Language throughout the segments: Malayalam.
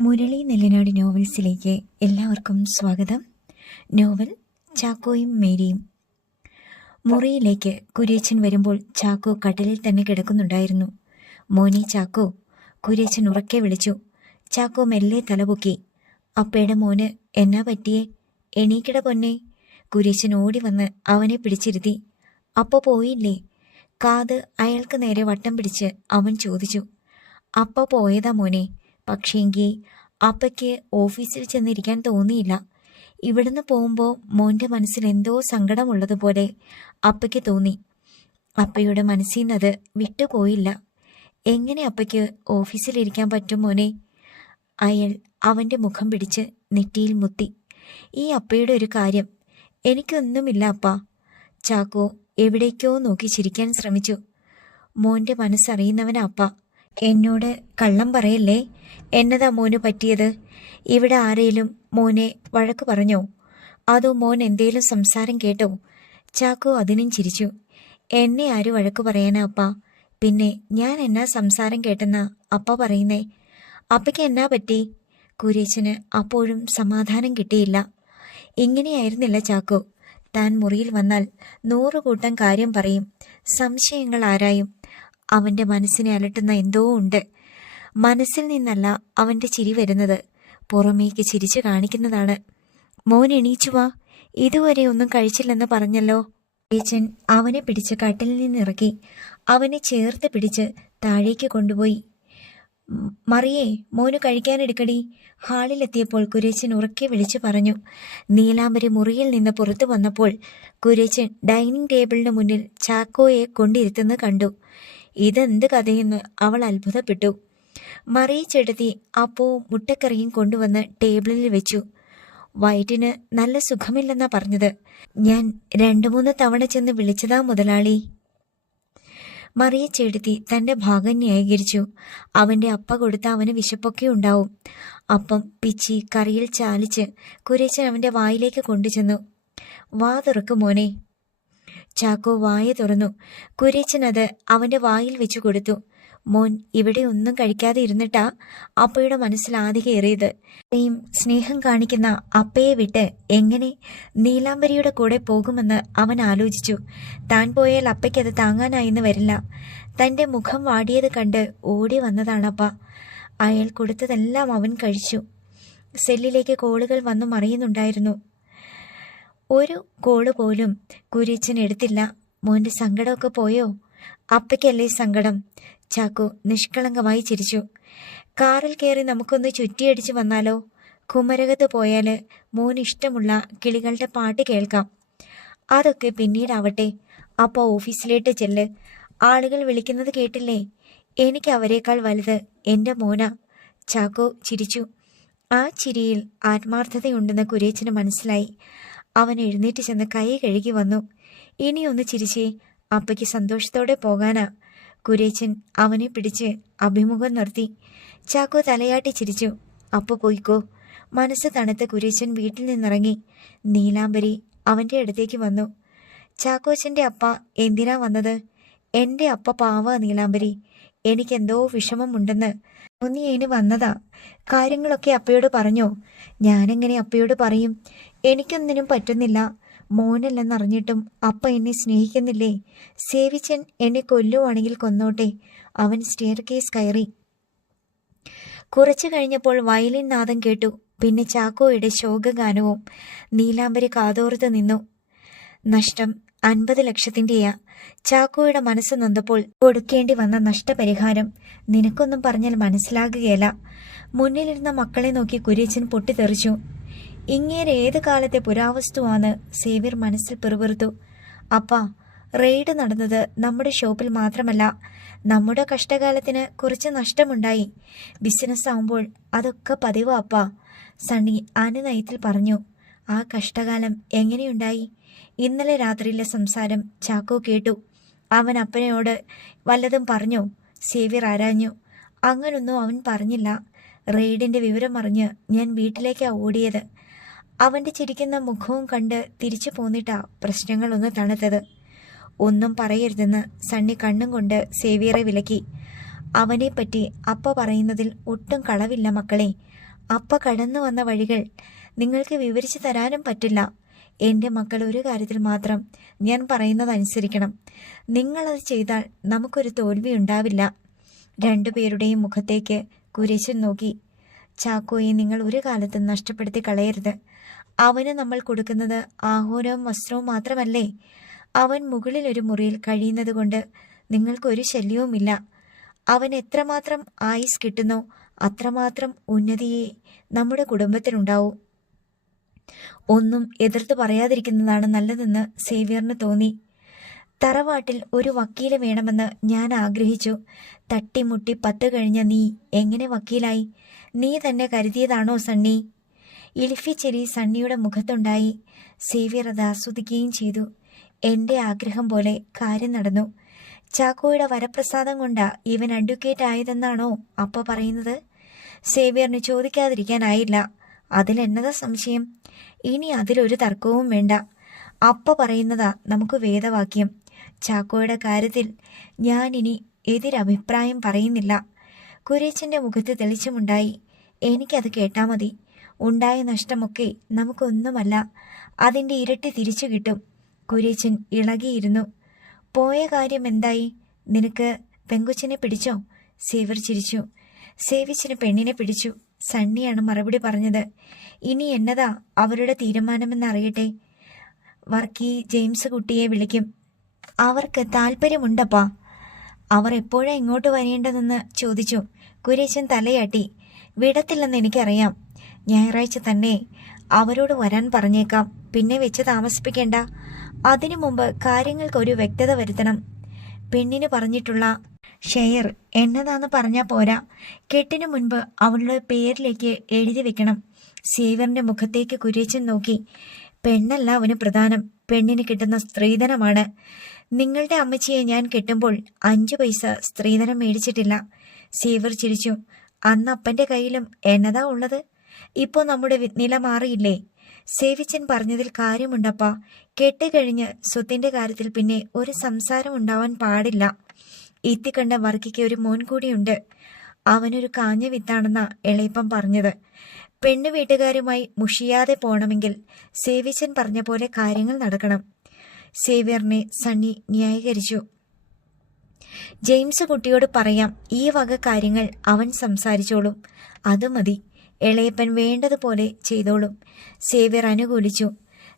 മുരളി നെല്ലിനാട് നോവൽസിലേക്ക് എല്ലാവർക്കും സ്വാഗതം. നോവൽ ചാക്കോയും മേരിയും. മുറിയിലേക്ക് കുര്യച്ചൻ വരുമ്പോൾ ചാക്കോ കട്ടിലിൽ തന്നെ കിടക്കുന്നുണ്ടായിരുന്നു. മോനി ചാക്കോ കുര്യച്ചൻ ഉറക്കെ വിളിച്ചു. ചാക്കോ മെല്ലെ തലപൊക്കി. അപ്പയുടെ മോന് എന്നാ പറ്റിയേ? എണീക്കിട പൊന്നെ. കുര്യച്ചൻ ഓടി വന്ന് അവനെ പിടിച്ചിരുത്തി. അപ്പ പോയില്ലേ? കാത് അയാൾക്ക് നേരെ വട്ടം പിടിച്ച് അവൻ ചോദിച്ചു. അപ്പ പോയതാ മോനെ. പക്ഷേങ്കിൽ അപ്പയ്ക്ക് ഓഫീസിൽ ചെന്നിരിക്കാൻ തോന്നിയില്ല. ഇവിടുന്ന് പോകുമ്പോൾ മോന്റെ മനസ്സിൽ എന്തോ സങ്കടമുള്ളതുപോലെ അപ്പയ്ക്ക് തോന്നി. അപ്പയുടെ മനസ്സിൽ നിന്നത് വിട്ടുപോയില്ല. എങ്ങനെ അപ്പയ്ക്ക് ഓഫീസിലിരിക്കാൻ പറ്റും മോനെ? അയാൾ അവന്റെ മുഖം പിടിച്ച് നെറ്റിയിൽ മുത്തി. ഈ അപ്പയുടെ ഒരു കാര്യം. എനിക്കൊന്നുമില്ല അപ്പ. ചാക്കോ എവിടേക്കോ നോക്കി ചിരിക്കാൻ ശ്രമിച്ചു. മോന്റെ മനസ്സറിയുന്നവനാ അപ്പ. എന്നോട് കള്ളം പറയല്ലേ? എന്നതാ മോന് പറ്റിയത്? ഇവിടെ ആരേലും മോനെ വഴക്ക് പറഞ്ഞോ? അതോ മോൻ എന്തേലും സംസാരം കേട്ടോ? ചാക്കോ അതിനും ചിരിച്ചു. എന്നെ ആര് വഴക്ക് പറയാനാ അപ്പ? പിന്നെ ഞാൻ എന്നാ സംസാരം കേട്ടെന്നാ അപ്പ പറയുന്നേ? അപ്പയ്ക്ക് എന്നാ പറ്റി? കുരേച്ചന് അപ്പോഴും സമാധാനം കിട്ടിയില്ല. ഇങ്ങനെയായിരുന്നില്ല ചാക്കോ. താൻ മുറിയിൽ വന്നാൽ നൂറുകൂട്ടം കാര്യം പറയും. സംശയങ്ങൾ ആരായും അവന്റെ മനസ്സിനെ അലട്ടുന്ന എന്തോ ഉണ്ട്. മനസ്സിൽ നിന്നല്ല അവന്റെ ചിരി വരുന്നത്. പുറമേക്ക് ചിരിച്ചു കാണിക്കുന്നതാണ്. മോൻ എണീച്ചു വാ. ഇതുവരെ ഒന്നും കഴിച്ചില്ലെന്ന് പറഞ്ഞല്ലോ. ഏച്ചൻ അവനെ പിടിച്ച് കട്ടിലിൽ നിന്നിറക്കി. അവനെ ചേർത്ത് പിടിച്ച് താഴേക്ക് കൊണ്ടുപോയി. "മ- മറിയേ മോന് കഴിക്കാനെടുക്കടി. ഹാളിലെത്തിയപ്പോൾ കുരേച്ചൻ ഉറക്കെ വിളിച്ചു പറഞ്ഞു. നീലാംബരി മുറിയിൽ നിന്ന് പുറത്തു വന്നപ്പോൾ കുരേച്ചൻ ഡൈനിങ് ടേബിളിന് മുന്നിൽ ചാക്കോയെ കൊണ്ടിരുത്തുന്നത് കണ്ടു. ഇതെന്ത് കഥയെന്ന് അവൾ അത്ഭുതപ്പെട്ടു. മറിയിച്ചെടുത്തി അപ്പവും മുട്ടക്കറിയും കൊണ്ടുവന്ന് ടേബിളിൽ വെച്ചു. വയറ്റിന് നല്ല സുഖമില്ലെന്നാ പറഞ്ഞത്. ഞാൻ രണ്ടു മൂന്ന് തവണ ചെന്ന് വിളിച്ചതാ മുതലാളി. മറിയച്ചെടുത്തി തന്റെ ഭാഗം ന്യായീകരിച്ചു. അവന്റെ അപ്പ കൊടുത്ത അവന് വിശപ്പൊക്കെ ഉണ്ടാവും. അപ്പം പിച്ചി കറിയിൽ ചാലിച്ച് കുരേശൻ അവന്റെ വായിലേക്ക് കൊണ്ടുചെന്നു. വാ തുറക്കു മോനെ. ചാക്കോ വായ തുറന്നു. കുരേച്ചൻ അത് അവന്റെ വായിൽ വെച്ചു കൊടുത്തു. മോൻ ഇവിടെ ഒന്നും കഴിക്കാതെ ഇരുന്നിട്ടാ? അപ്പയുടെ മനസ്സിൽ ആദ്യ കയറിയത് സ്നേഹം കാണിക്കുന്ന അപ്പയെ വിട്ട് എങ്ങനെ നീലാംബരിയുടെ കൂടെ പോകുമെന്ന് അവൻ ആലോചിച്ചു. താൻ പോയാൽ അപ്പയ്ക്കത് താങ്ങാനായിന്ന് വരില്ല. തന്റെ മുഖം വാടിയത് കണ്ട് ഓടി വന്നതാണപ്പ. അയാൾ കൊടുത്തതെല്ലാം അവൻ കഴിച്ചു. സെല്ലിലേക്ക് കോളുകൾ വന്നു മറിയുന്നുണ്ടായിരുന്നു ഒരു കോൾ പോലും കുരിച്ചൻ എടുത്തില്ല. മോന്റെ സങ്കടമൊക്കെ പോയോ? അപ്പയ്ക്കല്ലേ സങ്കടം? ചാക്കു നിഷ്കളങ്കമായി ചിരിച്ചു. കാറിൽ കയറി നമുക്കൊന്ന് ചുറ്റിയടിച്ച് വന്നാലോ? കുമരകത്ത് പോയാൽ മോൻ ഇഷ്ടമുള്ള കിളികളുടെ പാട്ട് കേൾക്കാം. അതൊക്കെ പിന്നീടാവട്ടെ. അപ്പോൾ ഓഫീസിലേട്ട് ചെല്ല്. ആളുകൾ വിളിക്കുന്നത് കേട്ടില്ലേ? എനിക്ക് അവരെക്കാൾ വലുത് എന്റെ മോന. ചാക്കോ ചിരിച്ചു. ആ ചിരിയിൽ ആത്മാർത്ഥതയുണ്ടെന്ന് കുരേച്ചന് മനസ്സിലായി. അവൻ എഴുന്നേറ്റ് ചെന്ന് കൈ കഴുകി വന്നു. ഇനിയൊന്ന് ചിരിച്ചേ അപ്പയ്ക്ക് സന്തോഷത്തോടെ പോകാനാ. കുരേച്ചൻ അവനെ പിടിച്ച് അഭിമുഖം നിർത്തി. ചാക്കോ തലയാട്ടി ചിരിച്ചു. അപ്പ പോയിക്കോ. മനസ്സ് തണുത്ത കുരേച്ചൻ വീട്ടിൽ നിന്നിറങ്ങി. നീലാംബരി അവന്റെ അടുത്തേക്ക് വന്നു. ചാക്കോച്ചന്റെ അപ്പ എന്തിനാ വന്നത്? എന്റെ അപ്പ പാവ നീലാംബരി. എനിക്കെന്തോ വിഷമമുണ്ടെന്ന്. തോന്നിയതിന് വന്നതാ. കാര്യങ്ങളൊക്കെ അപ്പയോട് പറഞ്ഞോ. ഞാനെങ്ങനെ അപ്പയോട് പറയും? എനിക്കൊന്നിനും പറ്റുന്നില്ല. മോനല്ലെന്നറിഞ്ഞിട്ടും അപ്പ എന്നെ സ്നേഹിക്കുന്നില്ലേ? സേവിച്ചൻ എന്നെ കൊല്ലുവാണെങ്കിൽ കൊന്നോട്ടെ. അവൻ സ്റ്റെയർ കേസ് കയറി. കുറച്ചു കഴിഞ്ഞപ്പോൾ വയലിൻ നാദം കേട്ടു. പിന്നെ ചാക്കോയുടെ ശോകഗാനവും നീലാംബരി കാതോർത്ത് നിന്നു. നഷ്ടം അൻപത് ലക്ഷത്തിന്റെയാ. ചാക്കോയുടെ മനസ്സ് നൊന്തപ്പോൾ കൊടുക്കേണ്ടി വന്ന നഷ്ടപരിഹാരം നിനക്കൊന്നും പറഞ്ഞാൽ മനസ്സിലാകുകയല്ല മുന്നിലിരുന്ന മക്കളെ നോക്കി കുര്യച്ചൻ പൊട്ടിത്തെറിച്ചു. ഇങ്ങേരെ ഏത് കാലത്തെ പുരാവസ്തുവാണ് സേവ്യർ മനസ്സിൽ പെറുപെറുത്തു? അപ്പ റെയ്ഡ് നടന്നത് നമ്മുടെ ഷോപ്പിൽ മാത്രമല്ല നമ്മുടെ കഷ്ടകാലത്തിന് കുറച്ച് നഷ്ടമുണ്ടായി. ബിസിനസ് ആവുമ്പോൾ അതൊക്കെ പതിവ് അപ്പാ. സണ്ണി അനുനയത്തിൽ പറഞ്ഞു ആ കഷ്ടകാലം എങ്ങനെയുണ്ടായി? ഇന്നലെ രാത്രിയിലെ സംസാരം ചാക്കോ കേട്ടു. അവൻ അപ്പനയോട് വല്ലതും പറഞ്ഞു? സേവ്യർ ആരാഞ്ഞു. അങ്ങനൊന്നും അവൻ പറഞ്ഞില്ല. റെയ്ഡിന്റെ വിവരം അറിഞ്ഞ് ഞാൻ വീട്ടിലേക്കാണ് ഓടിയത്. അവന്റെ ചിരിക്കുന്ന മുഖവും കണ്ട് തിരിച്ചു പോന്നിട്ടാ പ്രശ്നങ്ങളൊന്ന് തണുത്തത്. ഒന്നും പറയരുതെന്ന് സണ്ണി കണ്ണും കൊണ്ട് സേവിയറെ വിലക്കി. അവനെപ്പറ്റി അപ്പ പറയുന്നതിൽ ഒട്ടും കളവില്ല മക്കളെ. അപ്പ കടന്നു വന്ന വഴികൾ നിങ്ങൾക്ക് വിവരിച്ചു തരാനും പറ്റില്ല. എന്റെ മക്കൾ ഒരു കാര്യത്തിൽ മാത്രം ഞാൻ പറയുന്നതനുസരിക്കണം. നിങ്ങളത് ചെയ്താൽ നമുക്കൊരു തോൽവി ഉണ്ടാവില്ല. രണ്ടുപേരുടെയും മുഖത്തേക്ക് കുരിശൻ നോക്കി. ചാക്കോയെ നിങ്ങൾ ഒരു കാലത്തും നഷ്ടപ്പെടുത്തി കളയരുത്. അവന് നമ്മൾ കൊടുക്കുന്നത് ആഹാരവും വസ്ത്രവും മാത്രമല്ലേ? അവൻ മുകളിൽ ഒരു മുറിയിൽ കഴിയുന്നത് കൊണ്ട് നിങ്ങൾക്കൊരു ശല്യവുമില്ല. അവൻ എത്രമാത്രം ആയുസ് കിട്ടുന്നോ അത്രമാത്രം ഉന്നതിയെ നമ്മുടെ കുടുംബത്തിനുണ്ടാവും ഒന്നും എതിർത്ത് പറയാതിരിക്കുന്നതാണ് നല്ലതെന്ന് സേവ്യറിന് തോന്നി. തറവാട്ടിൽ ഒരു വക്കീൽ വേണമെന്ന് ഞാൻ ആഗ്രഹിച്ചു. തട്ടിമുട്ടി പത്ത് കഴിഞ്ഞ നീ എങ്ങനെ വക്കീലായി? നീ തന്നെ കരുതിയതാണോ സണ്ണി? ഇലിഫിച്ചെരി സണ്ണിയുടെ മുഖത്തുണ്ടായി. സേവ്യർ അത് ആസ്വദിക്കുകയും ചെയ്തു. എന്റെ ആഗ്രഹം പോലെ കാര്യം നടന്നു. ചാക്കോയുടെ വരപ്രസാദം കൊണ്ടാ ഇവൻ അഡ്വക്കേറ്റ് ആയതെന്നാണോ അപ്പ പറയുന്നത്? സേവ്യറിന് ചോദിക്കാതിരിക്കാനായില്ല അതിലെന്നതാ സംശയം? ഇനി അതിലൊരു തർക്കവും വേണ്ട. അപ്പ പറയുന്നതാ നമുക്ക് വേദവാക്യം. ചാക്കോയുടെ കാര്യത്തിൽ ഞാൻ ഇനി എതിരഭിപ്രായം പറയുന്നില്ല. കുരേച്ചന്റെ മുഖത്ത് തെളിച്ചമുണ്ടായി. എനിക്കത് കേട്ടാ മതി. ഉണ്ടായ നഷ്ടമൊക്കെ നമുക്കൊന്നുമല്ല. അതിന്റെ ഇരട്ടി തിരിച്ചു കിട്ടും. കുര്യച്ചൻ ഇളകിയിരുന്നു. പോയ കാര്യം എന്തായി? നിനക്ക് പെങ്കുച്ചിനെ പിടിച്ചോ? സേവർ ചിരിച്ചു. സേവിച്ചിന് പെണ്ണിനെ പിടിച്ചു. സണ്ണിയാണ് മറുപടി പറഞ്ഞത്. ഇനി എന്നതാ അവരുടെ തീരുമാനമെന്നറിയട്ടെ വർക്കി ജെയിംസ് കുട്ടിയെ വിളിക്കും. അവർക്ക് താല്പര്യമുണ്ടപ്പാ അവർ എപ്പോഴാ ഇങ്ങോട്ട് വരേണ്ടതെന്ന് ചോദിച്ചു. കുരേശൻ തലയാട്ടി. വിടത്തില്ലെന്ന് എനിക്കറിയാം. ഞായറാഴ്ച തന്നെ അവരോട് വരാൻ പറഞ്ഞേക്കാം. പിന്നെ വെച്ച് താമസിപ്പിക്കേണ്ട. അതിനു മുമ്പ് കാര്യങ്ങൾക്കൊരു വ്യക്തത വരുത്തണം. പെണ്ണിന് പറഞ്ഞിട്ടുള്ള ഷെയർ എന്നതാന്ന് പറഞ്ഞാൽ പോരാ. കെട്ടിനു മുൻപ് അവളുടെ പേരിലേക്ക് എഴുതി വെക്കണം. സേവറിന്റെ മുഖത്തേക്ക് കുരേച്ചൻ നോക്കി. പെണ്ണല്ല അവന് പ്രധാനം. പെണ്ണിന് കിട്ടുന്ന സ്ത്രീധനമാണ്. നിങ്ങളുടെ അമ്മച്ചിയെ ഞാൻ കെട്ടുമ്പോൾ അഞ്ചു പൈസ സ്ത്രീധനം മേടിച്ചിട്ടില്ല. സേവർ ചിരിച്ചു. അന്ന് അപ്പന്റെ കയ്യിലും എന്നതാ ഉള്ളത്? ഇപ്പോൾ നമ്മുടെ നില മാറിയില്ലേ? സേവിച്ചൻ പറഞ്ഞതിൽ കാര്യമുണ്ടപ്പാ. കെട്ടുകഴിഞ്ഞ് സ്വത്തിന്റെ കാര്യത്തിൽ പിന്നെ ഒരു സംസാരം ഉണ്ടാവാൻ പാടില്ല. ഇത്തിക്കണ്ട വർക്കിക്ക് ഒരു മോൻ കൂടിയുണ്ട്. അവനൊരു കാഞ്ഞ വിത്താണെന്നാ എളയപ്പം പറഞ്ഞത്. പെണ്ണു വീട്ടുകാരുമായി മുഷിയാതെ പോണമെങ്കിൽ സേവിച്ചൻ പറഞ്ഞ പോലെ കാര്യങ്ങൾ നടക്കണം. സേവ്യറിനെ സണ്ണി ന്യായീകരിച്ചു. ജെയിംസ് കുട്ടിയോട് പറയാം ഈ വക കാര്യങ്ങൾ അവൻ സംസാരിച്ചോളും. അത് മതി. എളയപ്പൻ വേണ്ടതുപോലെ ചെയ്തോളും. സേവ്യർ അനുകൂലിച്ചു.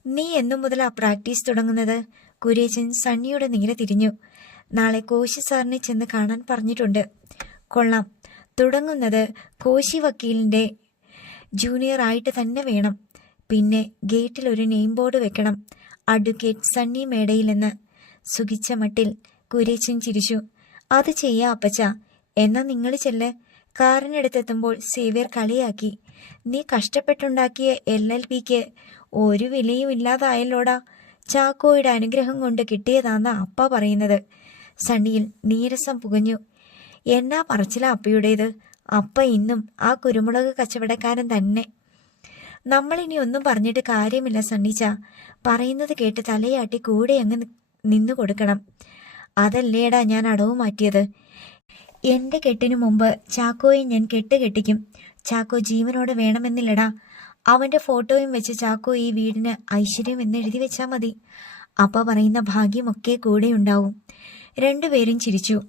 നീ എന്നു മുതലാ പ്രാക്ടീസ് തുടങ്ങുന്നത്? കുരേശൻ സണ്ണിയുടെ നേരെ തിരിഞ്ഞു. നാളെ കോശി സാറിനെ ചെന്ന് കാണാൻ പറഞ്ഞിട്ടുണ്ട്. കൊള്ളാം. തുടങ്ങുന്നത് കോശി വക്കീലിന്റെ ജൂനിയർ ആയിട്ട് തന്നെ വേണം. പിന്നെ ഗേറ്റിൽ ഒരു നെയിം ബോർഡ് വെക്കണം. അഡ്വക്കേറ്റ് സണ്ണി മേടയിലെന്ന് സുഖിച്ച മട്ടിൽ. കുരേശൻ ചിരിച്ചു. അത് ചെയ്യാ അപ്പച്ച. എന്നാ നിങ്ങൾ ചെല്ല്. കാറിനടുത്തെത്തുമ്പോൾ സേവ്യർ കളിയാക്കി. നീ കഷ്ടപ്പെട്ടുണ്ടാക്കിയ എൽ എൽ പിക്ക് ഒരു വിലയും ഇല്ലാതായല്ലോടാ. ചാക്കോയുടെ അനുഗ്രഹം കൊണ്ട് കിട്ടിയതാന്നാ അപ്പ പറയുന്നത്. സണ്ണിയിൽ നീരസം പുകഞ്ഞു. എന്നാ പറച്ചില അപ്പയുടേത്? അപ്പ ഇന്നും ആ കുരുമുളക് കച്ചവടക്കാരൻ തന്നെ. നമ്മളിനി ഒന്നും പറഞ്ഞിട്ട് കാര്യമില്ല സണ്ണിച്ച. പറയുന്നത് കേട്ട് തലയാട്ടി കൂടെ അങ്ങ് നിന്നു കൊടുക്കണം അതല്ലേടാ ഞാൻ അടവ് മാറ്റിയത് എന്റെ കെട്ടിനു മുമ്പ് ചാക്കോയെ ഞാൻ കെട്ടുകെട്ടിക്കും ചാക്കോ ജീവനോടെ വേണമെന്നില്ലടാ. അവന്റെ ഫോട്ടോയും വെച്ച് ചാക്കോ ഈ വീടിന് ഐശ്വര്യം എന്ന് എഴുതി വെച്ചാ മതി. അപ്പ പറയുന്ന ഭാഗ്യമൊക്കെ കൂടെ ഉണ്ടാവും. രണ്ടുപേരും ചിരിച്ചു.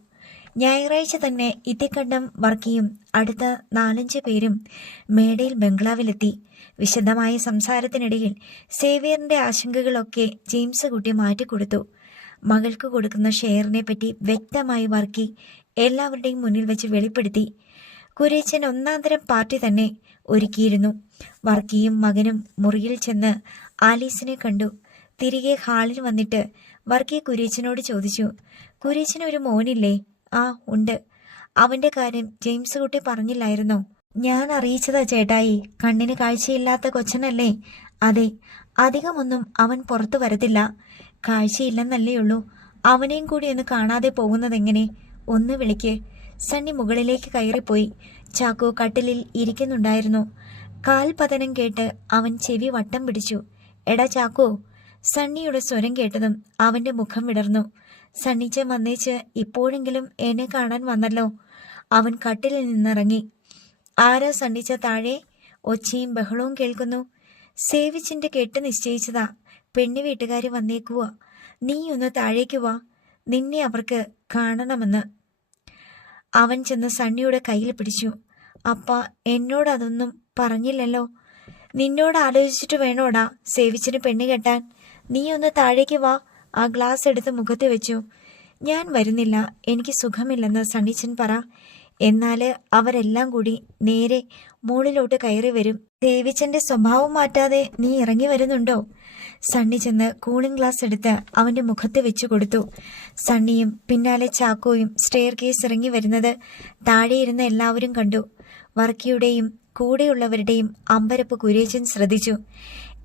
ഞായറാഴ്ച തന്നെ ഇത്തിക്കണ്ടം വർക്കിയും അടുത്ത നാലഞ്ച് പേരും മേടയിൽ ബംഗ്ലാവിലെത്തി. വിശദമായ സംസാരത്തിനിടയിൽ സേവിയറിന്റെ ആശങ്കകളൊക്കെ ജെയിംസ് കുട്ടി മാറ്റിക്കൊടുത്തു. മകൾക്ക് കൊടുക്കുന്ന ഷെയറിനെ പറ്റി വ്യക്തമായി വർക്കി എല്ലാവരുടെയും മുന്നിൽ വെച്ച് വെളിപ്പെടുത്തി. കുരേച്ചൻ ഒന്നാന്തരം പാർട്ടി തന്നെ ഒരുക്കിയിരുന്നു. വർക്കിയും മകനും മുറിയിൽ ചെന്ന് ആലീസിനെ കണ്ടു. തിരികെ ഹാളിൽ വന്നിട്ട് വർക്കി കുരേച്ചനോട് ചോദിച്ചു കുരേച്ചന് ഒരു മോനില്ലേ? ആ ഉണ്ട്. അവന്റെ കാര്യം ജെയിംസ് കുട്ടി പറഞ്ഞില്ലായിരുന്നോ? ഞാൻ അറിയിച്ചതാ ചേട്ടായി. കണ്ണിന് കാഴ്ചയില്ലാത്ത കൊച്ചനല്ലേ? അതെ അധികമൊന്നും അവൻ പുറത്തു വരത്തില്ല. കാഴ്ചയില്ലെന്നല്ലേ ഉള്ളൂ. അവനെയും കൂടി ഒന്ന് കാണാതെ പോകുന്നതെങ്ങനെ? ഒന്ന് വിളിക്ക്. സണ്ണി മുകളിലേക്ക് കയറിപ്പോയി. ചാക്കോ കട്ടിലിൽ ഇരിക്കുന്നുണ്ടായിരുന്നു. കാൽ പതനം കേട്ട് അവൻ ചെവി വട്ടം പിടിച്ചു. എടാ ചാക്കോ സണ്ണിയുടെ സ്വരം കേട്ടതും അവന്റെ മുഖം വിടർന്നു. സണ്ണിച്ച് വന്നേച്ച് ഇപ്പോഴെങ്കിലും എന്നെ കാണാൻ വന്നല്ലോ. അവൻ കട്ടിലിൽ നിന്നിറങ്ങി. ആരാ സണ്ണിച്ച താഴെ? ഒച്ചയും ബഹളവും കേൾക്കുന്നു. സേവിച്ചിന്റെ കെട്ട് നിശ്ചയിച്ചതാ. പെണ്ണു വീട്ടുകാർ വന്നേക്കുവാ. നീ ഒന്ന് താഴേക്ക് വാ. നിന്നെ അവർക്ക് കാണണമെന്ന്. അവൻ ചെന്ന് സണ്ണിയുടെ കയ്യിൽ പിടിച്ചു. അപ്പ എന്നോടതൊന്നും പറഞ്ഞില്ലല്ലോ. നിന്നോട് ആലോചിച്ചിട്ട് വേണോടാ സേവിച്ചിന് പെണ്ണ് കെട്ടാൻ. നീ ഒന്ന് താഴേക്ക് വാ. ആ ഗ്ലാസ് എടുത്ത് മുഖത്ത് വെച്ചു. ഞാൻ വരുന്നില്ല. എനിക്ക് സുഖമില്ലെന്ന് സണ്ണിച്ചൻ പറ. എന്നാൽ അവരെല്ലാം കൂടി നേരെ മുകളിലോട്ട് കയറി വരും. ദേവിച്ചന്റെ സ്വഭാവം മാറ്റാതെ നീ ഇറങ്ങി വരുന്നുണ്ടോ? സണ്ണി ചെന്ന് കൂളിംഗ് ഗ്ലാസ് എടുത്ത് അവന്റെ മുഖത്ത് വെച്ചു കൊടുത്തു. സണ്ണിയും പിന്നാലെ ചാക്കോയും സ്റ്റെയർ കേസ് ഇറങ്ങി വരുന്നത് താഴെയിരുന്ന എല്ലാവരും കണ്ടു. വർക്കിയുടെയും കൂടെയുള്ളവരുടെയും അമ്പരപ്പ് കുരേച്ചൻ ശ്രദ്ധിച്ചു.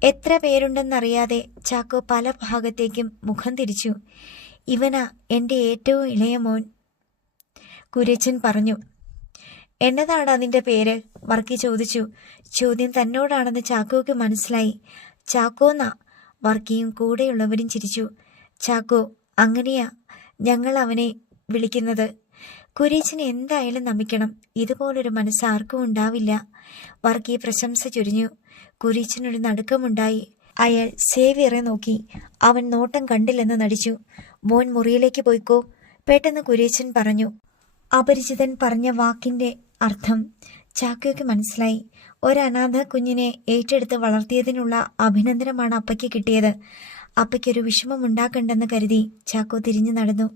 എത്ര പേരുണ്ടെന്നറിയാതെ ചാക്കോ പല ഭാഗത്തേക്കും മുഖം തിരിച്ചു. ഇവനാ എന്റെ ഏറ്റവും ഇളയ മോൻ. കുരേച്ചൻ പറഞ്ഞു എന്നതാടാ നിന്റെ പേര്? വർക്കി ചോദിച്ചു. ചോദ്യം തന്നോടാണെന്ന് ചാക്കോയ്ക്ക് മനസ്സിലായി. ചാക്കോന്നാ? വർക്കിയും കൂടെയുള്ളവരും ചിരിച്ചു. ചാക്കോ അങ്ങനെയാ ഞങ്ങൾ അവനെ വിളിക്കുന്നത്. കുരേച്ചിന് എന്തായാലും നമിക്കണം. ഇതുപോലൊരു മനസ്സ് ആർക്കും ഉണ്ടാവില്ല. വർക്കി പ്രശംസ ചൊരിഞ്ഞു. കുര്യച്ചനൊരു നടുക്കമുണ്ടായി. അയാൾ സേവിയറെ നോക്കി. അവൻ നോട്ടം കണ്ടില്ലെന്ന് നടിച്ചു. മോൻ മുറിയിലേക്ക് പോയിക്കോ പെട്ടെന്ന് കുരേച്ചൻ പറഞ്ഞു. അപരിചിതൻ പറഞ്ഞ വാക്കിന്റെ അർത്ഥം ചാക്കോയ്ക്ക് മനസ്സിലായി. ഒരനാഥ കുഞ്ഞിനെ ഏറ്റെടുത്ത് വളർത്തിയതിനുള്ള അഭിനന്ദനമാണ് അപ്പയ്ക്ക് കിട്ടിയത്. അപ്പയ്ക്കൊരു വിഷമം ഉണ്ടാക്കണ്ടെന്ന് കരുതി ചാക്കോ തിരിഞ്ഞു നടന്നു.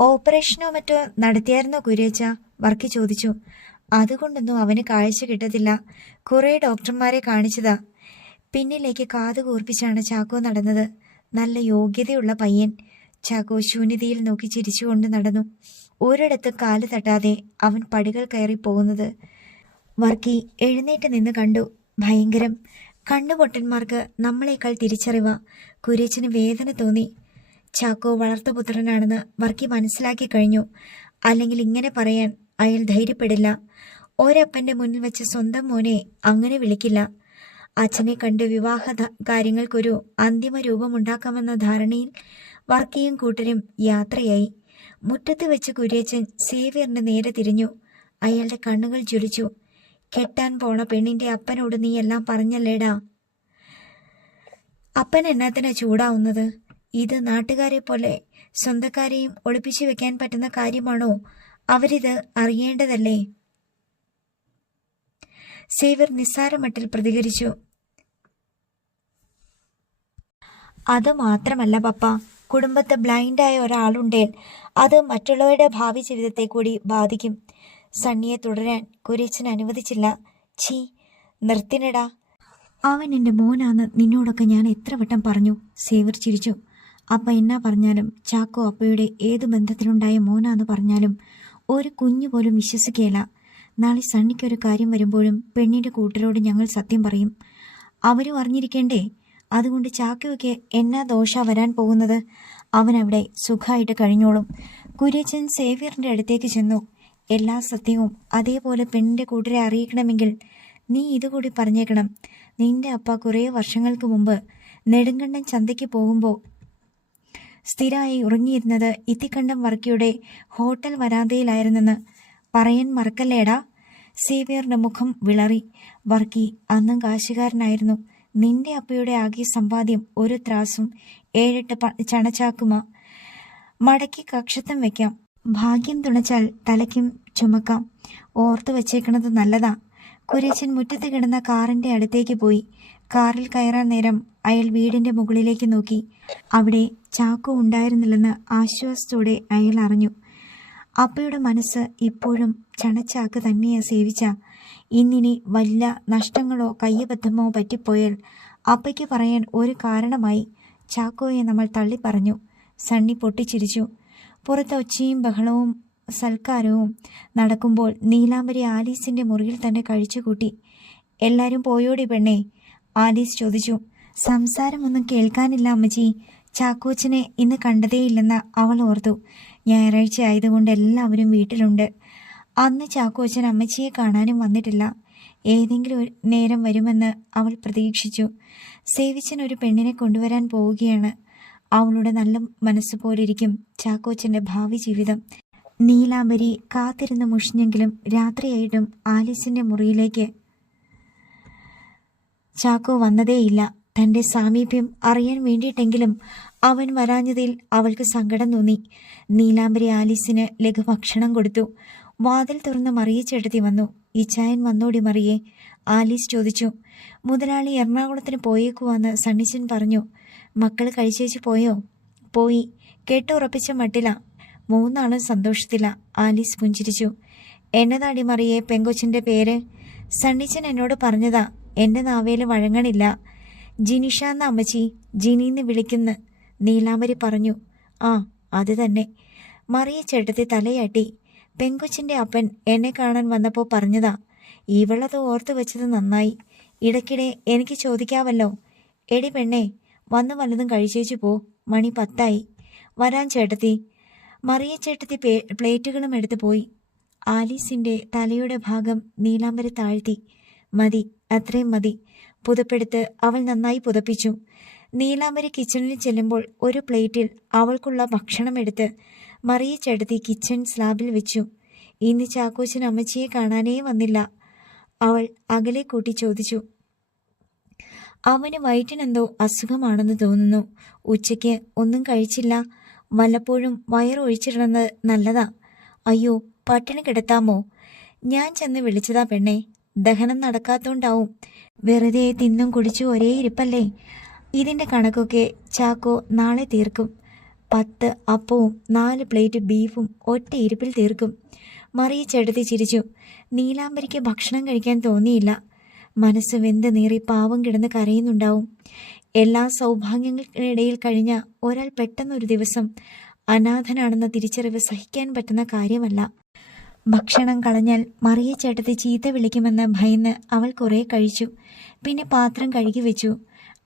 ഓപ്പറേഷനോ മറ്റോ നടത്തിയായിരുന്നോ കുരേച്ച വർക്കി ചോദിച്ചു. അതുകൊണ്ടൊന്നും അവന് കാഴ്ച കിട്ടത്തില്ല. കുറേ ഡോക്ടർമാരെ കാണിച്ചതാ. പിന്നിലേക്ക് കാതുകൂർപ്പിച്ചാണ് ചാക്കോ നടന്നത്. നല്ല യോഗ്യതയുള്ള പയ്യൻ. ചാക്കോ ശൂന്യതയിൽ നോക്കി ചിരിച്ചുകൊണ്ട് നടന്നു. ഒരിടത്ത് കാൽ തട്ടാതെ അവൻ പടികൾ കയറി പോകുന്നത് വർക്കി എഴുന്നേറ്റ് നിന്ന് കണ്ടു. ഭയങ്കരം. കണ്ണുപൊട്ടന്മാർക്ക് നമ്മളെക്കാൾ തിരിച്ചറിവ. കുരേച്ചന് വേദന തോന്നി. ചാക്കോ വളർത്തുപുത്രനാണെന്ന് വർക്കി മനസ്സിലാക്കി കഴിഞ്ഞു. അല്ലെങ്കിൽ ഇങ്ങനെ പറയാൻ അയാൾ ധൈര്യപ്പെടില്ല. ഒരപ്പന്റെ മുന്നിൽ വെച്ച് സ്വന്തം മോനെ അങ്ങനെ വിളിക്കില്ല. അച്ഛനെ കണ്ട് വിവാഹ കാര്യങ്ങൾക്കൊരു അന്തിമ രൂപമുണ്ടാക്കാമെന്ന ധാരണയിൽ വർക്കിയും കൂട്ടരും യാത്രയായി. മുറ്റത്ത് വെച്ച് കുര്യച്ചൻ സേവ്യറിന് നേരെ തിരിഞ്ഞു. അയാളുടെ കണ്ണുകൾ ജ്വലിച്ചു. കെട്ടാൻ പോണ പെണ്ണിന്റെ അപ്പനോട് നീ എല്ലാം പറഞ്ഞല്ലേടാ? അപ്പൻ എന്നാത്തിനാ ചൂടാവുന്നത്? ഇത് നാട്ടുകാരെ പോലെ സ്വന്തക്കാരെയും ഒളിപ്പിച്ചു വെക്കാൻ പറ്റുന്ന കാര്യമാണോ? അവരിത് അറിയേണ്ടതല്ലേ? സേവർ നിസ്സാരമട്ടിൽ പ്രതികരിച്ചു. അത് മാത്രമല്ല പപ്പ. കുടുംബത്തെ ബ്ലൈൻഡായ ഒരാളുണ്ടേൽ അത് മറ്റുള്ളവരുടെ ഭാവി ജീവിതത്തെ കൂടി ബാധിക്കും. സണ്ണിയെ തുടരാൻ കുരേച്ചൻ അനുവദിച്ചില്ല. ഛീ നിർത്തിനടാ. അവൻ എന്റെ മോനാന്ന് നിന്നോടൊക്കെ ഞാൻ എത്ര വട്ടം പറഞ്ഞു. സേവർ ചിരിച്ചു. അപ്പ എന്നാ പറഞ്ഞാലും ചാക്കോ അപ്പയുടെ ഏത് ബന്ധത്തിലുണ്ടായ മോനാന്ന് പറഞ്ഞാലും ഒരു കുഞ്ഞു പോലും വിശ്വസിക്കുകയില്ല. നാളെ സണ്ണിക്കൊരു കാര്യം വരുമ്പോഴും പെണ്ണിന്റെ കൂട്ടരോട് ഞങ്ങൾ സത്യം പറയും. അവരും അറിഞ്ഞിരിക്കേണ്ടേ? അതുകൊണ്ട് ചാക്കോയ്ക്ക് എന്നാ ദോഷ വരാൻ പോകുന്നത്? അവൻ അവിടെ സുഖമായിട്ട് കഴിഞ്ഞോളും. കുര്യച്ചൻ സേവ്യറിന്റെ അടുത്തേക്ക് ചെന്നു. എല്ലാ സത്യവും അതേപോലെ പെണ്ണിന്റെ കൂട്ടരെ അറിയിക്കണമെങ്കിൽ നീ ഇതുകൂടി പറഞ്ഞേക്കണം. നിന്റെ അപ്പ കുറേ വർഷങ്ങൾക്ക് മുമ്പ് നെടുങ്കണ്ടൻ ചന്തയ്ക്ക് പോകുമ്പോൾ സ്ഥിരമായി ഉറങ്ങിയിരുന്നത് ഇത്തിക്കണ്ടം വർക്കിയുടെ ഹോട്ടൽ വരാന്തയിലായിരുന്നെന്ന് പറയാൻ മറക്കല്ലേടാ? സേവിയറിന്റെ മുഖം വിളറി. വർക്കി അന്നും കാശുകാരനായിരുന്നു. നിന്റെ അപ്പയുടെ ആകെ സമ്പാദ്യം ഒരു ത്രാസും ഏഴെട്ട് ചണച്ചാക്കുമ. മടക്കി കക്ഷത്തം വെക്കാം ഭാഗ്യം തുണച്ചാൽ തലയ്ക്കും ചുമക്കാം. ഓർത്തു വച്ചേക്കണത് നല്ലതാ. കുരേശൻ മുറ്റത്ത് കിടന്ന കാറിന്റെ അടുത്തേക്ക് പോയി. കാറിൽ കയറാൻ നേരം അയാൾ വീടിന്റെ മുകളിലേക്ക് നോക്കി. അവിടെ ചാക്കോ ഉണ്ടായിരുന്നില്ലെന്ന് ആശ്വാസത്തോടെ അയാൾ അറിഞ്ഞു. അപ്പയുടെ മനസ്സ് ഇപ്പോഴും ചണച്ചാക്ക് തന്നെയാ സേവിച്ച. ഇന്നിനി വല്ല നഷ്ടങ്ങളോ കയ്യബദ്ധമോ പറ്റിപ്പോയാൽ അപ്പയ്ക്ക് പറയാൻ ഒരു കാരണമായി ചാക്കോയെ നമ്മൾ തള്ളിപ്പറഞ്ഞു. സണ്ണി പൊട്ടിച്ചിരിച്ചു. പുറത്ത് ഒച്ചയും ബഹളവും സൽക്കാരവും നടക്കുമ്പോൾ നീലാംബരി ആലീസിന്റെ മുറിയിൽ തന്നെ കഴിച്ചുകൂട്ടി എല്ലാരും പോയോടി പെണ്ണേ ആലീസ് ചോദിച്ചു. സംസാരമൊന്നും കേൾക്കാനില്ല അമ്മച്ചി. ചാക്കോച്ചനെ ഇന്ന് കണ്ടതേയില്ലെന്ന് അവൾ ഓർത്തു. ഞായറാഴ്ച ആയതുകൊണ്ട് എല്ലാവരും വീട്ടിലുണ്ട്. അന്ന് ചാക്കോച്ചൻ അമ്മച്ചിയെ കാണാനും വന്നിട്ടില്ല. ഏതെങ്കിലും ഒരു നേരം വരുമെന്ന് അവൾ പ്രതീക്ഷിച്ചു. സേവിച്ചൻ ഒരു പെണ്ണിനെ കൊണ്ടുവരാൻ പോവുകയാണ്. അവളുടെ നല്ല മനസ്സ് പോലിരിക്കും ചാക്കോച്ചന്റെ ഭാവി ജീവിതം. നീലാംബരി കാത്തിരുന്ന് മുഷിഞ്ഞെങ്കിലും രാത്രിയായിട്ടും ആലീസിന്റെ മുറിയിലേക്ക് ചാക്കോ വന്നതേയില്ല. തന്റെ സാമീപ്യം അറിയാൻ വേണ്ടിയിട്ടെങ്കിലും അവൻ വരാഞ്ഞതിൽ അവൾക്ക് സങ്കടം തോന്നി. നീലാംബരി ആലീസിന് ലഘുഭക്ഷണം കൊടുത്തു. വാതിൽ തുറന്ന് മറിയ ചേട്ടത്തി വന്നു. ഇച്ചായൻ വന്നോടി മറിയേ. ആലീസ് ചോദിച്ചു മുതലാളി എറണാകുളത്തിന് പോയേക്കുവാന്ന് സണ്ണിച്ചൻ പറഞ്ഞു. മക്കൾ കഴിച്ചേച്ച് പോയോ? പോയി. കെട്ടുറപ്പിച്ച മട്ടില. മൂന്നാളും സന്തോഷത്തില. ആലീസ് പുഞ്ചിരിച്ചു. എന്നതാടി മറിയെ പെങ്കൊച്ചിന്റെ പേര്? സണ്ണിച്ചൻ എന്നോട് പറഞ്ഞതാ. എന്റെ നാവേൽ വഴങ്ങണില്ല. ജിനിഷ എന്ന അമ്മച്ചി. ജിനിന്ന് വിളിക്കുന്ന. നീലാമരി പറഞ്ഞു. ആ അത് തന്നെ. മറിയ ചേട്ടത്തി തലയാട്ടി. പെങ്കൊച്ചിന്റെ അപ്പൻ എന്നെ കാണാൻ വന്നപ്പോൾ പറഞ്ഞതാ ഇവളത് ഓർത്തു വെച്ചത് നന്നായി. ഇടയ്ക്കിടെ എനിക്ക് ചോദിക്കാവല്ലോ. എടി പെണ്ണേ വന്ന് വല്ലതും കഴിച്ചേച്ചു പോ. മണി പത്തായി. വരാൻ ചേട്ടത്തി. മറിയ ചേട്ടത്തി പ്ലേറ്റുകളും എടുത്തു പോയി. ആലീസിന്റെ തലയുടെ ഭാഗം നീലാംബരി താഴ്ത്തി. മതി അത്രയും മതി. പുതപ്പെടുത്ത് അവൾ നന്നായി പുതപ്പിച്ചു. നീലാംബരി കിച്ചണിൽ ചെല്ലുമ്പോൾ ഒരു പ്ലേറ്റിൽ അവൾക്കുള്ള ഭക്ഷണം എടുത്ത് മറിയ ചെടുത്തി കിച്ചൺ സ്ലാബിൽ വെച്ചു. ഇന്ന് ചാക്കോച്ചൻ അമ്മച്ചിയെ കാണാനേ വന്നില്ല. അവൾ അകലെ കൂട്ടി ചോദിച്ചു. അവന് വയറ്റിനെന്തോ അസുഖമാണെന്ന് തോന്നുന്നു. ഉച്ചയ്ക്ക് ഒന്നും കഴിച്ചില്ല. വല്ലപ്പോഴും വയറൊഴിച്ചിടുന്നത് നല്ലതാ. അയ്യോ പട്ടിണി കിടത്താമോ? ഞാൻ ചെന്ന് വിളിച്ചതാ പെണ്ണെ. ദഹനം നടക്കാത്തോണ്ടാവും. വെറുതെ തിന്നും കുടിച്ചു ഒരേ ഇരിപ്പല്ലേ? ഇതിന്റെ കണക്കൊക്കെ ചാക്കോ നാളെ തീർക്കും. പത്ത് അപ്പവും നാല് പ്ലേറ്റ് ബീഫും ഒറ്റ ഇരിപ്പിൽ തീർക്കും. മറിയ ചെടുത്തി ചിരിച്ചു. നീലാംബരിക്ക് ഭക്ഷണം കഴിക്കാൻ തോന്നിയില്ല. മനസ്സ് വെന്ത് നീറി പാവം കിടന്ന് കരയുന്നുണ്ടാവും. എല്ലാ സൗഭാഗ്യങ്ങൾക്കിടയിൽ കഴിഞ്ഞ ഒരാൾ പെട്ടെന്നൊരു ദിവസം അനാഥനാണെന്ന തിരിച്ചറിവ് സഹിക്കാൻ പറ്റുന്ന കാര്യമല്ല. ഭക്ഷണം കളഞ്ഞാൽ മറിയ ചേട്ടത്തെ ചീത്ത വിളിക്കുമെന്ന് ഭയന്ന് അവൾ കുറേ കഴിച്ചു. പിന്നെ പാത്രം കഴുകി വെച്ചു.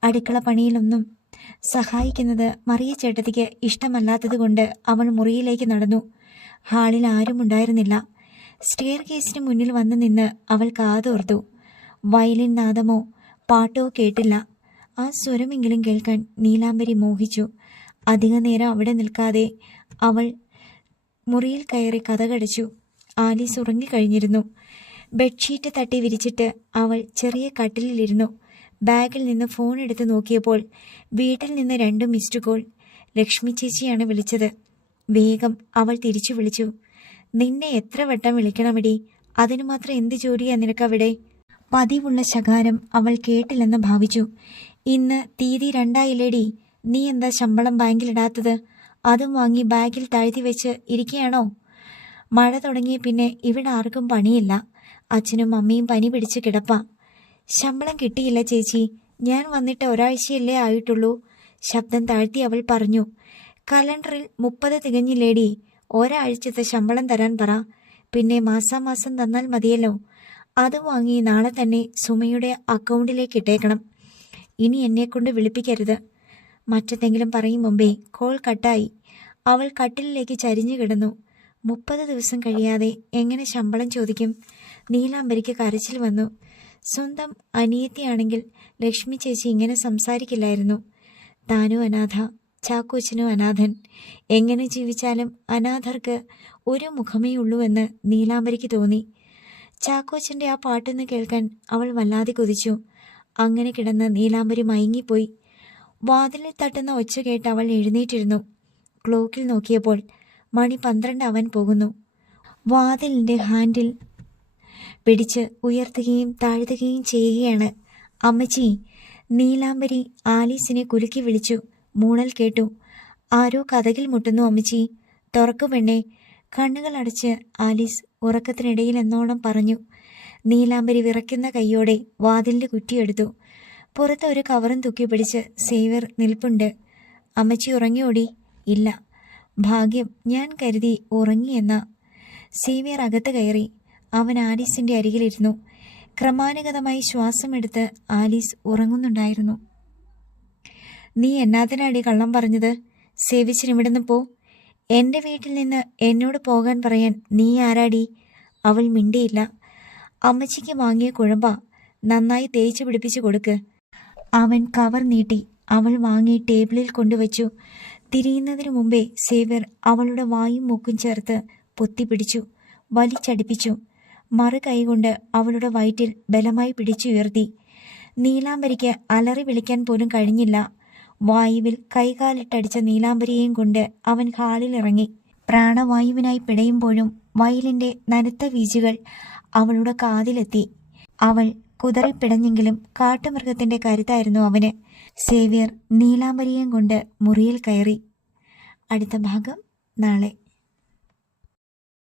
അടുക്കള പണിയിലൊന്നും സഹായിക്കുന്നത് മറിയ ചേട്ടത്തിക്ക് ഇഷ്ടമല്ലാത്തതുകൊണ്ട് അവൾ മുറിയിലേക്ക് നടന്നു. ഹാളിൽ ആരുമുണ്ടായിരുന്നില്ല സ്റ്റെയർ കേസിന് മുന്നിൽ വന്നു നിന്ന് അവൾ കാതോർത്തു. വയലിൻ നാദമോ പാട്ടോ കേട്ടില്ല. ആ സ്വരമെങ്കിലും കേൾക്കാൻ നീലാംബരി മോഹിച്ചു. അധിക നേരം അവിടെ നിൽക്കാതെ അവൾ മുറിയിൽ കയറി കഥകടച്ചു. ആലീസ് ഉറങ്ങിക്കഴിഞ്ഞിരുന്നു. ബെഡ്ഷീറ്റ് തട്ടി വിരിച്ചിട്ട് അവൾ ചെറിയ കട്ടിലിരുന്നു ബാഗിൽ നിന്ന് ഫോൺ എടുത്ത് നോക്കിയപ്പോൾ വീട്ടിൽ നിന്ന് രണ്ട് മിസ്ഡ് കോൾ ലക്ഷ്മി ചേച്ചിയാണ് വിളിച്ചത്. വേഗം അവൾ തിരിച്ചു വിളിച്ചു. നിന്നെ എത്ര വട്ടം വിളിക്കണമെടി? അതിനു മാത്രം എന്ത് ജോലിയാ നിനക്കവിടെ? പതിവുള്ള ശകാരം അവൾ കേട്ടില്ലെന്ന് ഭാവിച്ചു. ഇന്ന് തീയതി രണ്ടായില്ലേടി. നീ എന്താ ശമ്പളം ബാങ്കിലിടാത്തത്? അതും വാങ്ങി ബാഗിൽ താഴ്ത്തി വെച്ച് ഇരിക്കുകയാണോ മഴ തുടങ്ങിയ പിന്നെ ഇവിടെ ആർക്കും പണിയില്ല. അച്ഛനും അമ്മയും പനി പിടിച്ച് കിടപ്പാ. ശമ്പളം കിട്ടിയില്ല ചേച്ചി. ഞാൻ വന്നിട്ട് ഒരാഴ്ചയല്ലേ ആയിട്ടുള്ളൂ. ശബ്ദം താഴ്ത്തി അവൾ പറഞ്ഞു. കലണ്ടറിൽ മുപ്പത് തികഞ്ഞില്ലേടി. ഒരാഴ്ചത്തെ ശമ്പളം തരാൻ പറ. പിന്നെ മാസാമാസം തന്നാൽ മതിയല്ലോ. അത് വാങ്ങി നാളെ തന്നെ സുമയുടെ അക്കൗണ്ടിലേക്ക് ഇട്ടേക്കണം. ഇനി എന്നെക്കൊണ്ട് വിളിപ്പിക്കരുത്. മറ്റെന്തെങ്കിലും പറയും മുമ്പേ കോൾ കട്ടായി. അവൾ കട്ടിലിലേക്ക് ചരിഞ്ഞു കിടന്നു. മുപ്പത് ദിവസം കഴിയാതെ എങ്ങനെ ശമ്പളം ചോദിക്കും? നീലാംബരിക്ക് കരച്ചിൽ വന്നു. സ്വന്തം അനിയത്തിയാണെങ്കിൽ ലക്ഷ്മി ചേച്ചി ഇങ്ങനെ സംസാരിക്കില്ലായിരുന്നു. താനും അനാഥ ചാക്കോച്ചനും അനാഥൻ. എങ്ങനെ ജീവിച്ചാലും അനാഥർക്ക് ഒരു മുഖമേ ഉള്ളൂ എന്ന് നീലാംബരിക്ക് തോന്നി. ചാക്കോച്ചന്റെ ആ പാട്ടെന്ന് കേൾക്കാൻ അവൾ വല്ലാതെ കൊതിച്ചു. അങ്ങനെ കിടന്ന് നീലാംബരി മയങ്ങിപ്പോയി. വാതിലിൽ തട്ടുന്ന ഒച്ച കേട്ട് അവൾ എഴുന്നേറ്റിരുന്നു. ക്ലോക്കിൽ നോക്കിയപ്പോൾ മണി പന്ത്രണ്ട് അവൻ പോകുന്നു. വാതിലിന്റെ ഹാൻഡിൽ പിടിച്ച് ഉയർത്തുകയും താഴ്ത്തുകയും ചെയ്യുകയാണ്. അമ്മച്ചി നീലാംബരി ആലീസിനെ കുലുക്കി വിളിച്ചു. മൂണൽ കേട്ടു. ആരോ കഥകിൽ മുട്ടുന്നു അമ്മച്ചി. തുറക്കു കണ്ണുകൾ അടച്ച് ആലീസ് ഉറക്കത്തിനിടയിൽ എന്നോണം പറഞ്ഞു. നീലാംബരി വിറയ്ക്കുന്ന കൈയോടെ വാതിലിന്റെ കുറ്റിയെടുത്തു. പുറത്ത് ഒരു കവറും തൂക്കി പിടിച്ച് സേവർ നിൽപ്പുണ്ട്. അമ്മച്ചി ഉറങ്ങിയോടി. ഇല്ല. ഭാഗ്യം ഞാൻ കരുതി ഉറങ്ങിയെന്ന സേവിയർ അകത്ത് കയറി. അവൻ ആലീസിന്റെ അരികിലിരുന്നു. ക്രമാനുഗതമായി ശ്വാസമെടുത്ത് ആലീസ് ഉറങ്ങുന്നുണ്ടായിരുന്നു. നീ എന്നാത്തിനാടി കള്ളം പറഞ്ഞത്? സേവിച്ചിന് ഇവിടുന്ന് പോ. എന്റെ വീട്ടിൽ നിന്ന് എന്നോട് പോകാൻ പറയാൻ നീ ആരാടി? അവൾ മിണ്ടിയില്ല. അമ്മച്ചിക്ക് വാങ്ങിയ കുഴമ്പ. നന്നായി തേച്ച് പിടിപ്പിച്ചു കൊടുക്ക്. അവൻ കവർ നീട്ടി അവൾ വാങ്ങി ടേബിളിൽ കൊണ്ടുവച്ചു. തിരിയുന്നതിനു മുമ്പേ സേവ്യർ അവളുടെ വായും മൂക്കും ചേർത്ത് പൊത്തിപ്പിടിച്ചു. വലിച്ചടിപ്പിച്ചു. മറു കൈകൊണ്ട് അവളുടെ വയറ്റിൽ ബലമായി പിടിച്ചുയർത്തി. നീലാംബരിക്ക് അലറി വിളിക്കാൻ പോലും കഴിഞ്ഞില്ല. വായുവിൽ കൈകാലിട്ടടിച്ച നീലാംബരിയെയും കൊണ്ട് അവൻ ഹാളിലിറങ്ങി പ്രാണവായുവിനായി പിടയുമ്പോഴും വയലിന്റെ നനുത്ത വീചുകൾ അവളുടെ കാതിലെത്തി. അവൾ കുതറിപ്പിടഞ്ഞെങ്കിലും കാട്ടുമൃഗത്തിന്റെ കരുത്തായിരുന്നു അവന്. സേവ്യർ നീലാംബരിയെയും കൊണ്ട് മുറിയിൽ കയറി. അടുത്ത ഭാഗം നാളെ.